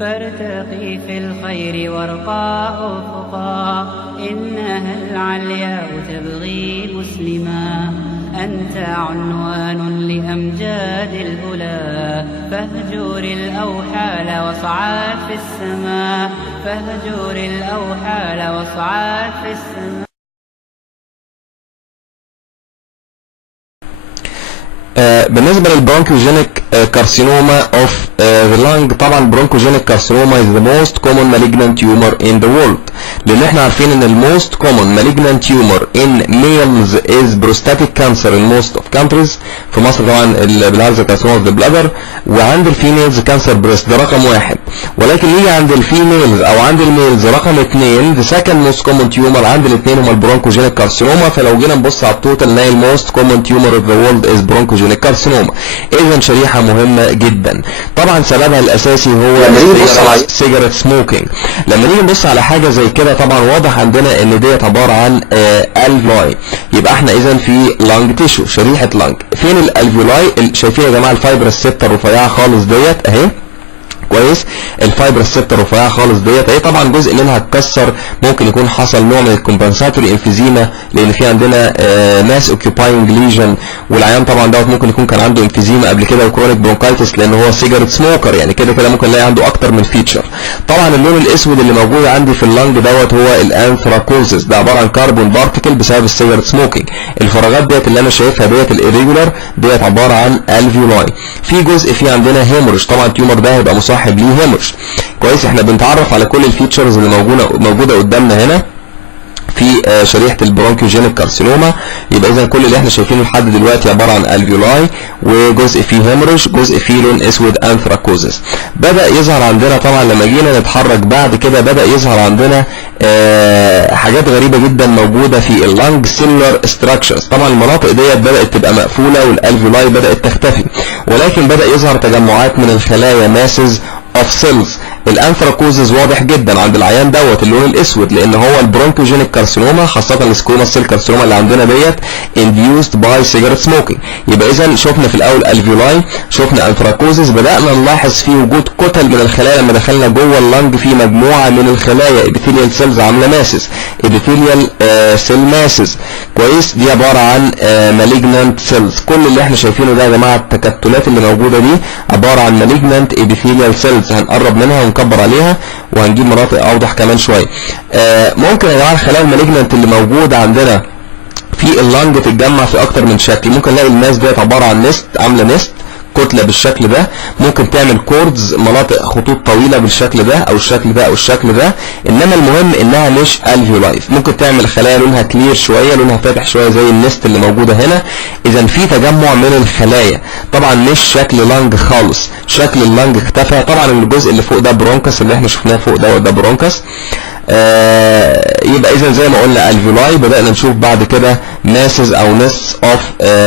فارتقي في الخير وارقى أفقا، إنها العلياء تبغي مسلما. أنت عنوان لأمجاد الأولى، فاهجر الأوحال واصعد في السماء، فاهجر الأوحال واصعد في السماء. بالنسبة للبرونكوجينيك كارسينوما of the lung، طبعا bronchogenic carcinoma is the most common malignant tumor in the world، لان احنا عارفين ان ال most common malignant tumor in males is prostatic cancer in most of countries. في مصر طبعا بالعرض carcinoma of the bladder، وعند الفيميلز كانسر بريست ده رقم 1، ولكن يجي عند الفيميلز او عند الميلز رقم 2 the second most common tumor عند الاثنين هما البرونكوجينيك كارسينوما. فلو جينا نبص على التوتال نلاقي ال most common tumor of the world is bronchogenic carcinoma. اذا شريحة مهمة جدا. طبعا سببها الاساسي هو سيجارة سموكينج. لما نيجي نبص على حاجة زي كده طبعا واضح عندنا ان ديت عبارة عن الفيولاي، يبقى احنا اذا في لانج تيشو، شريحة لانج. فين الالفيولاي؟ شايفين يا جماعة الفايبرس سيبتا الرفيعة خالص ديت اهي، كويس؟ الفايبرس سيبتا الرفيعة خالص ديت اهي، طبعا جزء منها اتكسر، ممكن يكون حصل نوع من الكومبنساتوري انفيزيما، لان في عندنا ماس اوكيوباينج ليجن، والعيان طبعا دوت ممكن يكون كان عنده انفيزيما قبل كده وكرونيك برونكايتس لان هو سيجارة سموكر، يعني كده كده ممكن نلاقي عنده اكتر من فيتشر. طبعا اللون الاسود اللي موجود عندي في اللنج دوت هو الانثراكوزس، ده عباره عن كربون بارتيكل بسبب السيجارة سموكينج. الفراغات ديت اللي انا شايفها ديت الاريجولار ديت عباره عن الفيولاي. في جزء فيه عندنا هيمورج، طبعا التيومر ده هيبقى مصاحب ليه هيمورج، كويس؟ احنا بنتعرف على كل الفيتشرز اللي موجوده قدامنا هنا في شريحه البرونكوجينيك كارسينوما. يبقى اذا كل اللي احنا شايفينه لحد دلوقتي عباره عن الفيولاي، وجزء فيه هيموريج، جزء فيه لون اسود انثراكوزس. بدا يظهر عندنا طبعا لما جينا نتحرك بعد كده بدا يظهر عندنا حاجات غريبه جدا موجوده في اللنج سيلولار ستراكشرز. طبعا المناطق ديت بدات تبقى مقفوله والالفيولاي بدات تختفي، ولكن بدا يظهر تجمعات من الخلايا ماسز اوف سيلز. الانثراكوزز واضح جدا عند العيان دوت اللون الاسود، لان هو البرونكوجينيك كارسينوما خاصه السكوما سيل كارسينوما اللي عندنا ديت induced by cigarette smoking. يبقى اذا شفنا في الاول الفيولاي، شفنا انثراكوزز، بدانا نلاحظ في وجود كتل من الخلايا. لما دخلنا جوه اللنج في مجموعه من الخلايا ابيثيليال سيلز عامله ماسز، ابيثيليال سيل ماسز، كويس؟ دي عباره عن مالجنانت سيلز. كل اللي احنا شايفينه ده يا جماعه التكتلات اللي موجوده دي عباره عن مالجنانت ابيثيليال سيلز. هنقرب منها ونكبر عليها وهنجيب مناطق اوضح كمان شويه. ممكن يا جماعه الخلايا المالجنانت اللي موجوده عندنا في اللنج تتجمع في اكتر من شكل. ممكن نلاقي الماس ديت عباره عن نست، عامله نست كتله بالشكل ده، ممكن تعمل كوردز، مناطق خطوط طويله بالشكل ده او الشكل ده او الشكل ده. انما المهم انها مش الفيولاي، ممكن تعمل خلايا لونها كلير شويه، لونها فاتح شويه زي النست اللي موجوده هنا. اذا في تجمع من الخلايا، طبعا مش شكل لنج خالص، شكل اللنج اختفى. طبعا الجزء اللي فوق ده برونكس اللي احنا شفناه فوق ده برونكس. يبقى اذا زي ما قلنا الفيولاي. بدأنا نشوف بعد كده ماسز او نس اوف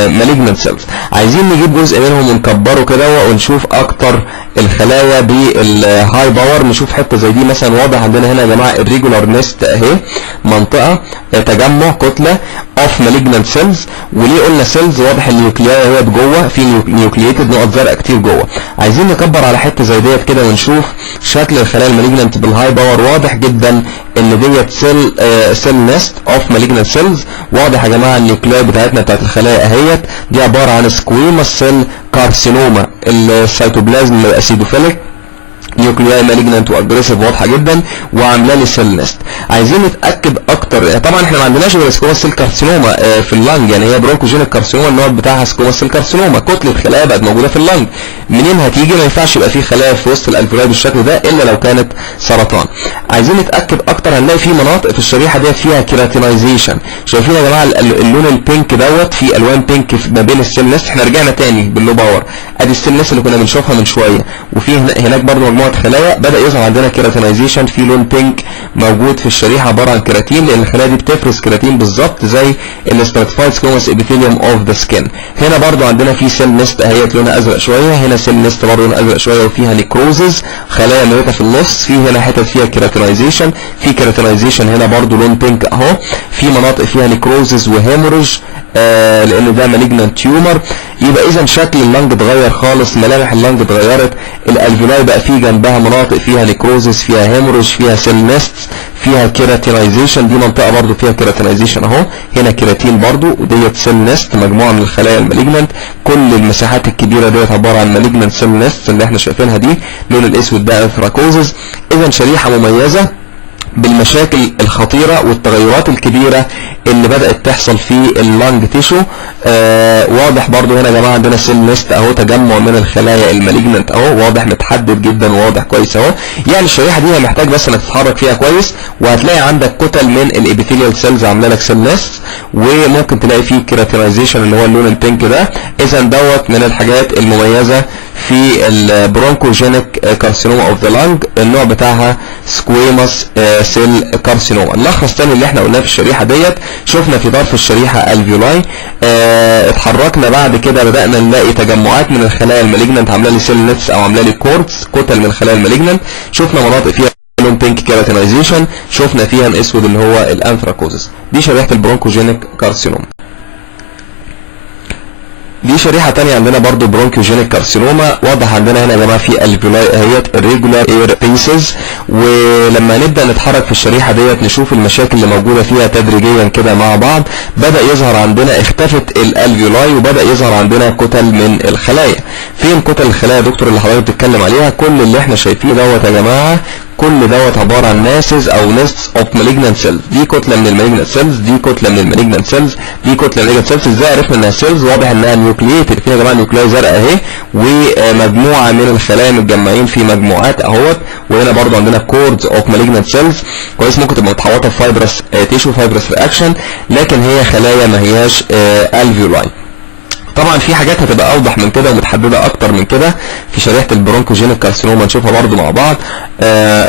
مالجنانت سيلز. عايزين نجيب جزء منهم ونكبره كده ونشوف اكتر الخلايا بالهاي باور. نشوف حته زي دي مثلا، واضح عندنا هنا يا جماعه الريجولار نست اهي، منطقه تجمع كتله اوف مالجنانت سيلز. وليه قلنا سيلز؟ واضح النيوكلياي اهي جوه، في نيوكلييتد نقط زرقاء كتير جوه. عايزين نكبر على حته زي ديت كده ونشوف شكل الخلايا المالجنانت بالهاي باور. واضح جدا ان ديت سيل نست اوف مالجنانت سيلز. واضح يا جماعه النيوكلياي بتاعتنا بتاعت الخلايا اهيت، دي عباره عن سكويموس سيل كارسينوما. السيتوبلازم اسيدوفيليك، نيوكلياي مالجنانت واجريسيف، واضحه جدا وعامله لي سيل نست. عايزين نتاكد اكتر. طبعا احنا ما عندناش غير سكوما سيل كارسينوما في اللنج، يعني هي برونكوجينيك كارسينوما النوع بتاعها سكوما سيل كارسينوما، كتله خلايا بقت موجوده في اللنج. منين هتيجي؟ ما ينفعش يبقى في خلايا في وسط الالفيولاي بالشكل ده الا لو كانت سرطان. عايزين نتاكد اكتر. هنلاقي في مناطق في الشريحه ديت فيها كيراتينايزيشن. شايفين يا جماعه اللون البينك دوت، في الوان بينك ما بين السيل نست. احنا رجعنا تاني باللو باور، ادي السيل نست اللي كنا بنشوفها من شويه، وفي هناك برضو مجموعه خلايا بدا يظهر عندنا كيراتينايزيشن. في لون بينك موجود في الشريحه عباره عن كيراتين، لان الخلايا دي بتفرز كيراتين بالظبط زي الستراتيفايد سكوموس ابيثيليوم اوف ذا سكين. هنا برضو عندنا في سيل نست اهيت لونها ازرق شويه، هنا سيل نست برضو لونها ازرق شويه وفيها نيكروزز، خلايا ميته في النص. في هنا حتت فيها كيراتينايزيشن، في كيراتينايزيشن هنا برضو لون بينك اهو. في مناطق فيها نيكروزز وهيموريج لان ده مالجنانت تيومر. يبقى اذا شكل اللنج اتغير خالص، ملامح اللنج اتغيرت، الالفيولاي بقى فيه جنب جنبها مناطق فيها نيكروزس، فيها هيموريج، فيها سيل نست، فيها كيراتينايزيشن. دي منطقه برضو فيها كيراتينايزيشن اهو، هنا كيراتين برضو، وديت سيل نست مجموعه من الخلايا المالجننت. كل المساحات الكبيره ديت عباره عن مالجننت سيل نست اللي احنا شايفينها دي، اللون الاسود ده انثراكوزز. اذا شريحه مميزه بالمشاكل الخطيرة والتغيرات الكبيرة اللي بدأت تحصل في اللانج تيشو. واضح برضو هنا يا جماعة عندنا سيل نست اهو، تجمع من الخلايا المالجننت اهو، واضح متحدد جدا وواضح كويس اهو. يعني الشريحة دي محتاج بس انك تتحرك فيها كويس، وهتلاقي عندك كتل من الابيثيليال سيلز عامله لك سيل نست، وممكن تلاقي فيه كيراتينايزيشن اللي هو اللون البينك ده. اذا دوت من الحاجات المميزة في البرونكوجينيك كارسينوما اوف ذا لانج، النوع بتاعها سكويموس سيل كارسينوما. اللخص تاني اللي احنا قلناه في الشريحه ديت، شفنا في طرف الشريحه الفيولاي، اتحركنا بعد كده بدانا نلاقي تجمعات من الخلايا المالجننت عامله لي سيل نتس او عامله لي كورتس، كتل من الخلايا المالجننت. شفنا مناطق فيها لون بينك كيراتينايزيشن، شفنا فيها الاسود اللي هو الانثراكوزس. دي شريحه البرونكوجينيك كارسينوما. دي شريحة تانية عندنا برضو برونكوجينيك كارسينوما. واضح عندنا هنا يا جماعة في الفيولاي اهيت الريجولار اير بيسز، ولما نبدأ نتحرك في الشريحة ديت نشوف المشاكل اللي موجودة فيها تدريجيا كده مع بعض. بدأ يظهر عندنا، اختفت الالفيولاي وبدأ يظهر عندنا كتل من الخلايا. فين كتل الخلايا يا دكتور اللي حضرتك بتتكلم عليها؟ كل اللي احنا شايفينه دوت يا جماعة، كل دوت عباره عن ناسز او نستس اوف مالجننت سيلز. دي كتله من المالجننت سيلز، دي كتله من المالجننت سيلز، دي كتله من المالجننت سيلز. ازاي عرفنا انها سيلز؟ واضح انها نيوكلييتد. في يا جماعه نيوكلاي زرقاء اهي، ومجموعه من الخلايا متجمعين في مجموعات اهوت. وهنا برضو عندنا كوردز اوف مالجننت سيلز كويس، ممكن تبقى متحوطه في فايبرس تيشو، فايبرس رياكشن، لكن هي خلايا ما هياش الفيولاي. طبعا في حاجات هتبقى اوضح من كده ومتحدده اكتر من كده في شريحه البرونكوجينيك كارسينوما، نشوفها برضو مع بعض.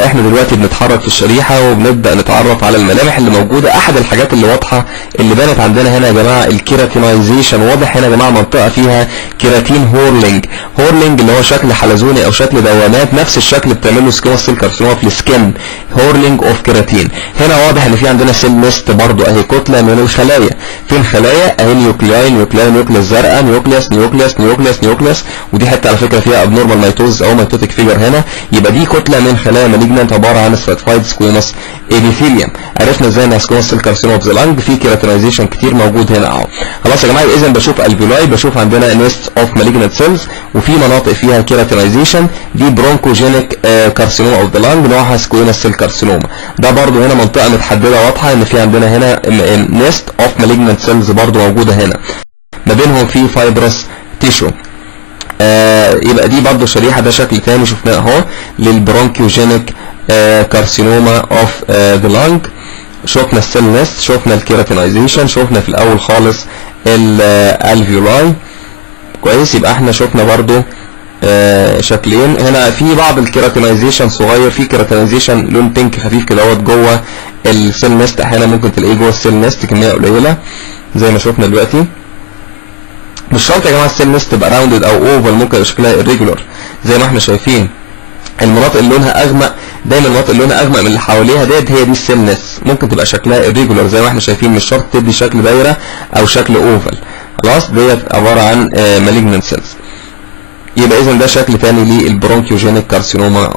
احنا دلوقتي بنتحرك في الشريحه وبنبدا نتعرف على الملامح اللي موجوده. احد الحاجات اللي واضحه اللي بانت عندنا هنا يا جماعه الكيراتينايزيشن. واضح هنا يا جماعه منطقه فيها كيراتين هورلينج، هورلينج اللي هو شكل حلزوني او شكل دوامات، نفس الشكل بتعمله سكيموس سيل كارسينوما في السكن، هورلينج اوف كيراتين. هنا واضح ان في عندنا سيل نست برضو اهي، كتله من الخلايا. فين خلايا اهي؟ نيوكلياي، نيوكليس زرقاء، نيوكليس نيوكليس نيوكليس نيوكليس. ودي حته على فكره فيها ابنورمال ميتوز او ميتوتيك فيجر هنا. يبقى دي كتله من خلايا مالجننت عباره عن ستراتيفايد سكويموس ابيثيليوم. عرفنا ازاي انها سكويموس سيل كارسينوما اوف ذا لانج. في كيراتينايزيشن كتير موجود هنا اهو. خلاص يا جماعه، اذا بشوف الفيولاي، بشوف عندنا نست اوف مالجننت سيلز، وفي مناطق فيها كيراتينايزيشن. دي برونكوجينيك كارسينوما اوف ذا لانج، نوعها سكويموس سيل كارسينوما. ده برضو هنا منطقه متحدده واضحه ان في عندنا هنا نست اوف مالجننت سيلز برضو موجوده هنا، ما بينهم في فايبرس تيشو. يبقى دي برضو شريحة، ده شكل تاني شفناه اهو للبرونكيوجينيك كارسينوما اوف ذا لانج. شفنا السيل نست، شفنا الكيراتينايزيشن، شفنا في الاول خالص الالفيولاي كويس. يبقى احنا شفنا برضو شكلين. هنا في بعض الكيراتينايزيشن صغير، في كيراتينايزيشن لون بينك خفيف كده اهوت جوه السيل نست، احيانا ممكن تلاقيه جوه السيل نست كمية قليلة زي ما شفنا دلوقتي. مش شرط يا جماعه السيل نست تبقى راوندد او اوفل، ممكن يبقى شكلها irregular زي ما احنا شايفين. المناطق اللي لونها اغمق، دايما المناطق اللي لونها اغمق من اللي حواليها ديت هي دي السيل نست، ممكن تبقى شكلها irregular زي ما احنا شايفين، مش شرط تدي شكل دايره او شكل اوفل. خلاص ديت عباره عن malignant cells. يبقى اذا ده شكل ثاني للبرونكيوجينيك كارسينوما